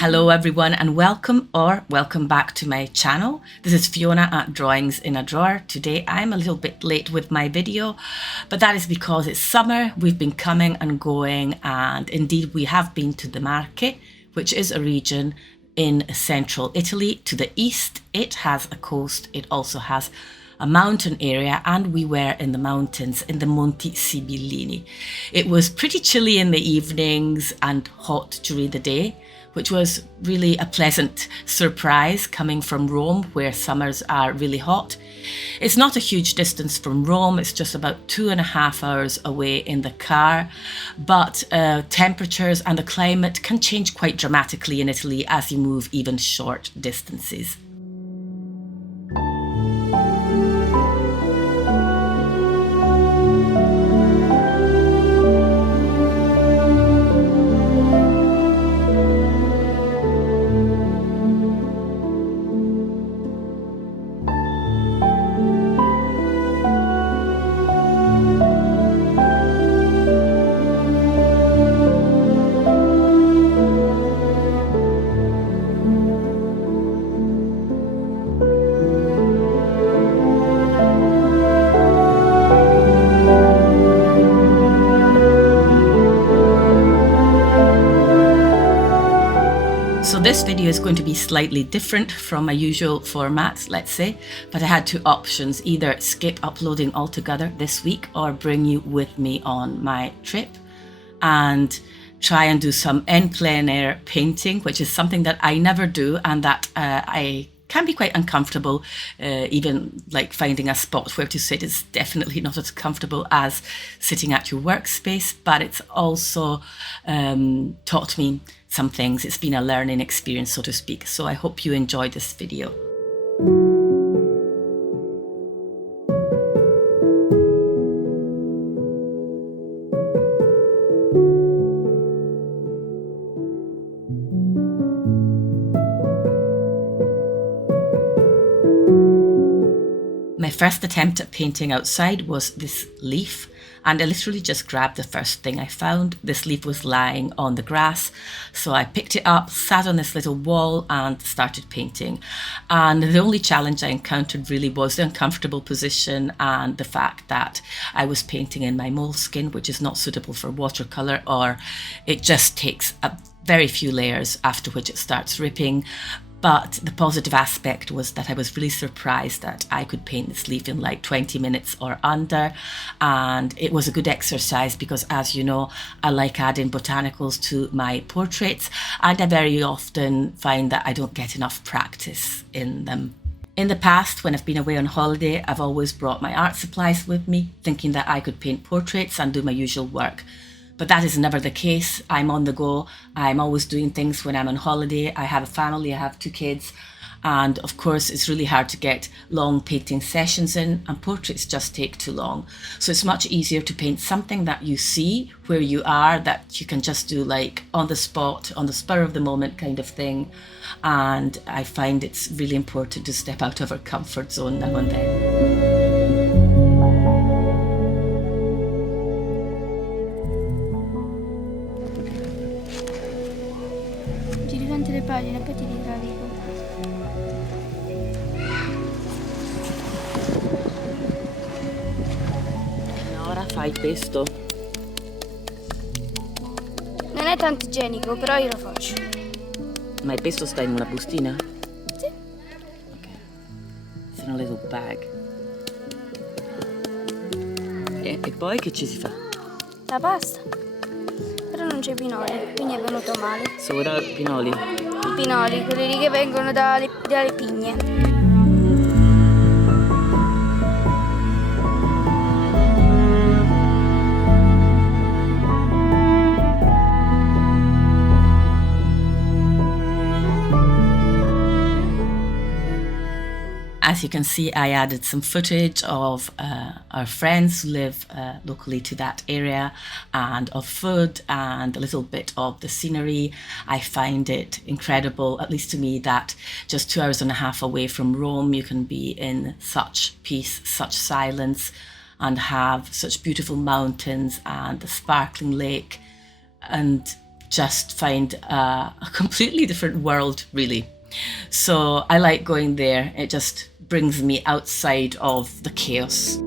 Hello everyone and welcome back to my channel. This is Fiona at Drawings in a Drawer. Today I'm a little bit late with my video, but that is because it's summer. We've been coming and going, and indeed we have been to the Marche, which is a region in central Italy. To the east it has a coast, it also has a mountain area, and we were in the mountains in the Monti Sibillini. It was pretty chilly in the evenings and hot during the day, which was really a pleasant surprise coming from Rome, where summers are really hot. It's not a huge distance from Rome, it's just about 2.5 hours away in the car, but temperatures and the climate can change quite dramatically in Italy as you move even short distances. So this video is going to be slightly different from my usual format, let's say, but I had two options: either skip uploading altogether this week or bring you with me on my trip and try and do some en plein air painting, which is something that I never do and that I can be quite uncomfortable. Even like finding a spot where to sit is definitely not as comfortable as sitting at your workspace, but it's also taught me some things. It's been a learning experience, so to speak. So I hope you enjoyed this video. My first attempt at painting outside was this leaf, and I literally just grabbed the first thing I found. This leaf was lying on the grass, so I picked it up, sat on this little wall and started painting. And the only challenge I encountered really was the uncomfortable position and the fact that I was painting in my moleskin, which is not suitable for watercolour, or it just takes a very few layers, after which it starts ripping. But the positive aspect was that I was really surprised that I could paint this leaf in like 20 minutes or under. And it was a good exercise because, as you know, I like adding botanicals to my portraits, and I very often find that I don't get enough practice in them. In the past, when I've been away on holiday, I've always brought my art supplies with me, thinking that I could paint portraits and do my usual work. But that is never the case. I'm on the go. I'm always doing things when I'm on holiday. I have a family, I have 2 kids. And of course, it's really hard to get long painting sessions in, and portraits just take too long. So it's much easier to paint something that you see where you are, that you can just do like on the spot, on the spur of the moment kind of thing. And I find it's really important to step out of our comfort zone now and then. Le pagine e poi ti ricarico. Ora fai il pesto. Non è tanto igienico, però io lo faccio. Ma il pesto sta in una bustina? Sì. Ok. It's in a little bag. E poi che ci si fa? La pasta. Però non c'è pinoli, quindi è venuto male. So without pinoli? I pinoli, quelli lì che vengono dalle pigne. As you can see, I added some footage of our friends who live locally to that area, and of food and a little bit of the scenery. I find it incredible, at least to me, that just 2.5 hours away from Rome, you can be in such peace, such silence, and have such beautiful mountains and a sparkling lake. And just find a completely different world, really. So I like going there. It just brings me outside of the chaos.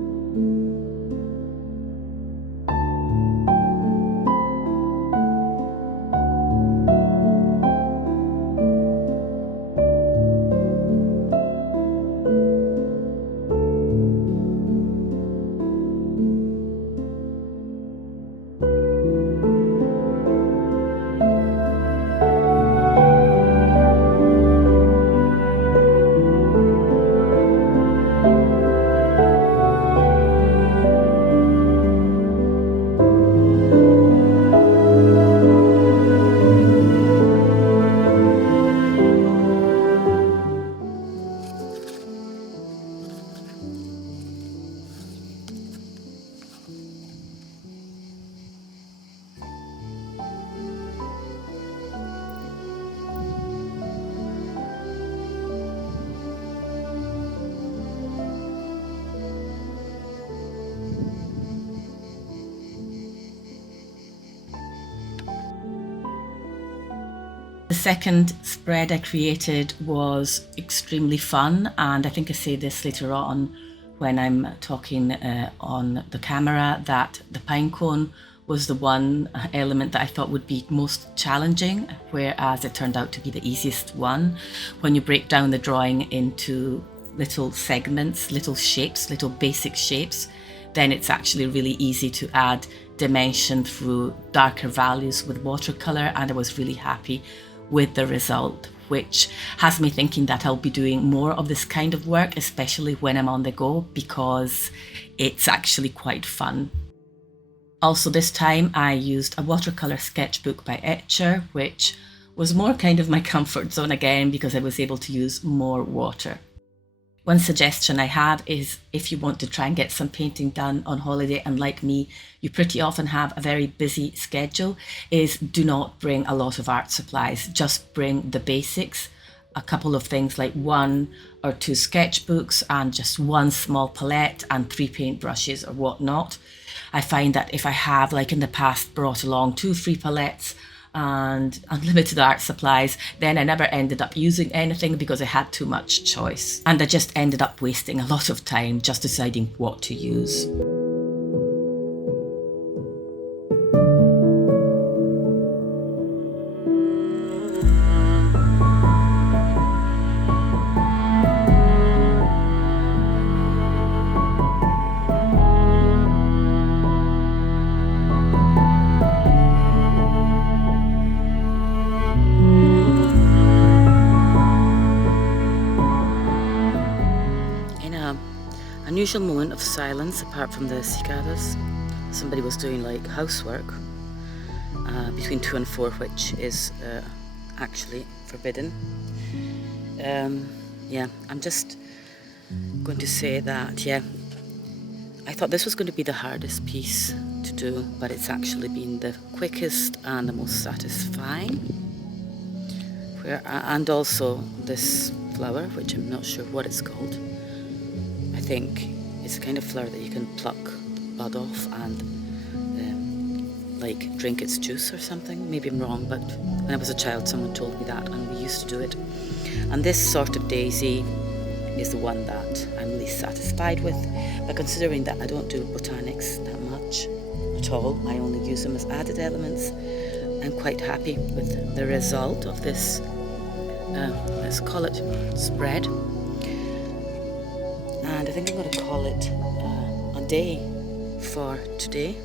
The second spread I created was extremely fun, and I think I say this later on when I'm talking on the camera, that the pine cone was the one element that I thought would be most challenging, whereas it turned out to be the easiest one. When you break down the drawing into little segments, little shapes, little basic shapes, then it's actually really easy to add dimension through darker values with watercolor, and I was really happy with the result, which has me thinking that I'll be doing more of this kind of work, especially when I'm on the go, because it's actually quite fun. Also, this time I used a watercolor sketchbook by Etcher, which was more kind of my comfort zone again, because I was able to use more water. One suggestion I have is, if you want to try and get some painting done on holiday, and like me, you pretty often have a very busy schedule, is do not bring a lot of art supplies. Just bring the basics, a couple of things like 1 or 2 sketchbooks and just 1 small palette and 3 paintbrushes or whatnot. I find that if I have, like in the past, brought along 2 or 3 palettes and unlimited art supplies, then I never ended up using anything because I had too much choice. And I just ended up wasting a lot of time just deciding what to use. Unusual moment of silence, apart from the cicadas. Somebody was doing like housework between 2 and 4, which is actually forbidden. Yeah, I'm just going to say that, yeah, I thought this was going to be the hardest piece to do, but it's actually been the quickest and the most satisfying. And also this flower, which I'm not sure what it's called. I think it's a kind of flower that you can pluck the bud off and like drink its juice or something. Maybe I'm wrong, but when I was a child someone told me that and we used to do it. And this sort of daisy is the one that I'm least satisfied with, but considering that I don't do botanics that much at all, I only use them as added elements, I'm quite happy with the result of this, let's call it spread. And I think I'm going to call it a day for today.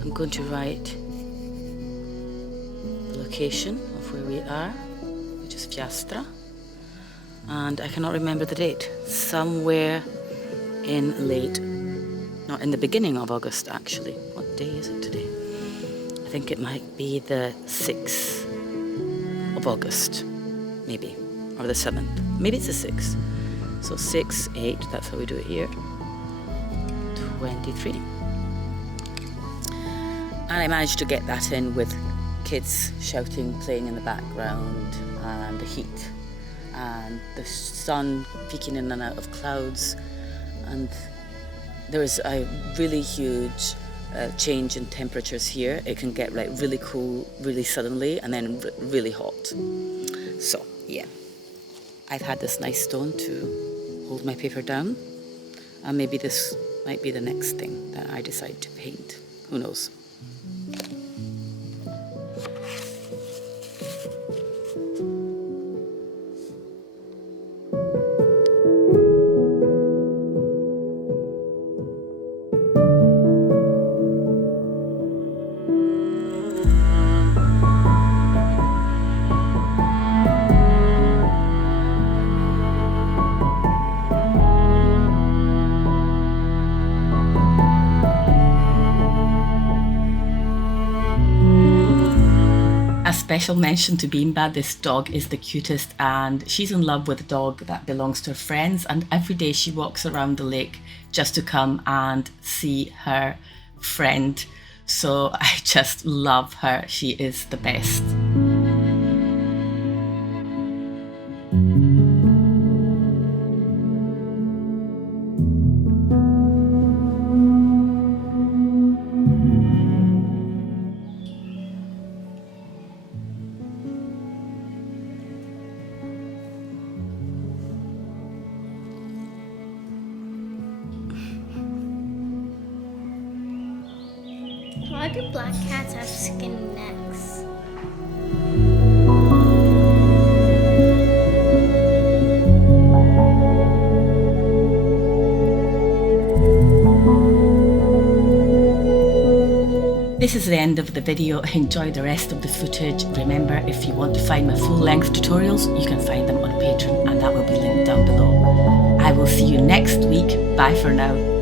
I'm going to write the location of where we are, which is Fiastra, and I cannot remember the date. Somewhere in in the beginning of August actually. What day is it today? I think it might be the 6th of August, maybe, or the 7th. Maybe it's the 6th. So 6, 8, that's how we do it here. 23. And I managed to get that in with kids shouting, playing in the background, and the heat, and the sun peeking in and out of clouds. And there is a really huge change in temperatures here. It can get like really cool really suddenly and then really hot. So yeah, I've had this nice stone to hold my paper down, and maybe this might be the next thing that I decide to paint. Who knows? A special mention to Beanbad. This dog is the cutest, and she's in love with a dog that belongs to her friends, and every day she walks around the lake just to come and see her friend. So I just love her. She is the best. Why do black cats have skinny necks? This is the end of the video. Enjoy the rest of the footage. Remember, if you want to find my full-length tutorials, you can find them on Patreon, and that will be linked down below. I will see you next week. Bye for now.